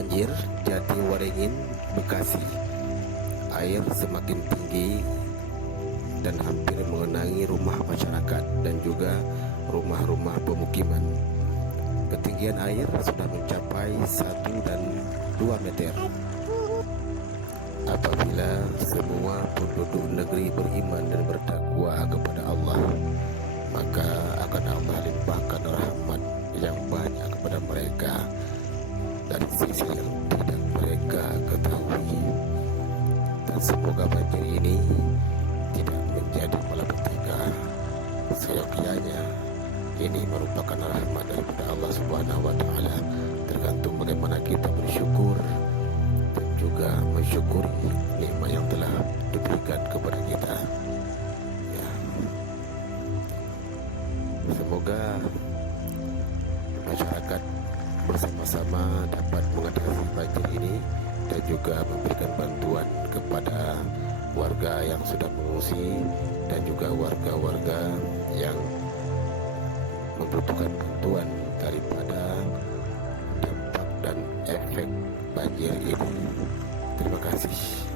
banjir Jatiwaringin, Bekasi. Air semakin tinggi dan hampir mengenangi rumah masyarakat dan juga rumah-rumah pemukiman. Ketinggian air sudah mencapai 1 dan 2 meter. Apabila semua penduduk negeri beriman dan bertakwa kepada Allah, maka akan Allah limpahkan rahmat yang banyak kepada mereka dari sisi yang tidak mereka ketahui. Dan semoga banjir ini tidak menjadi malapetaka. Seyogianya ini merupakan rahmat daripada Allah Subhanahu wa taala. Tergantung bagaimana kita bersyukur dan juga mensyukuri nikmat yang telah diberikan kepada kita. Ya. Semoga masyarakat bersama-sama dapat mengatasi banjir ini dan juga memberikan bantuan kepada warga yang sudah mengungsi dan juga warga-warga yang membutuhkan bantuan daripada dampak dan efek banjir ini. Terima kasih.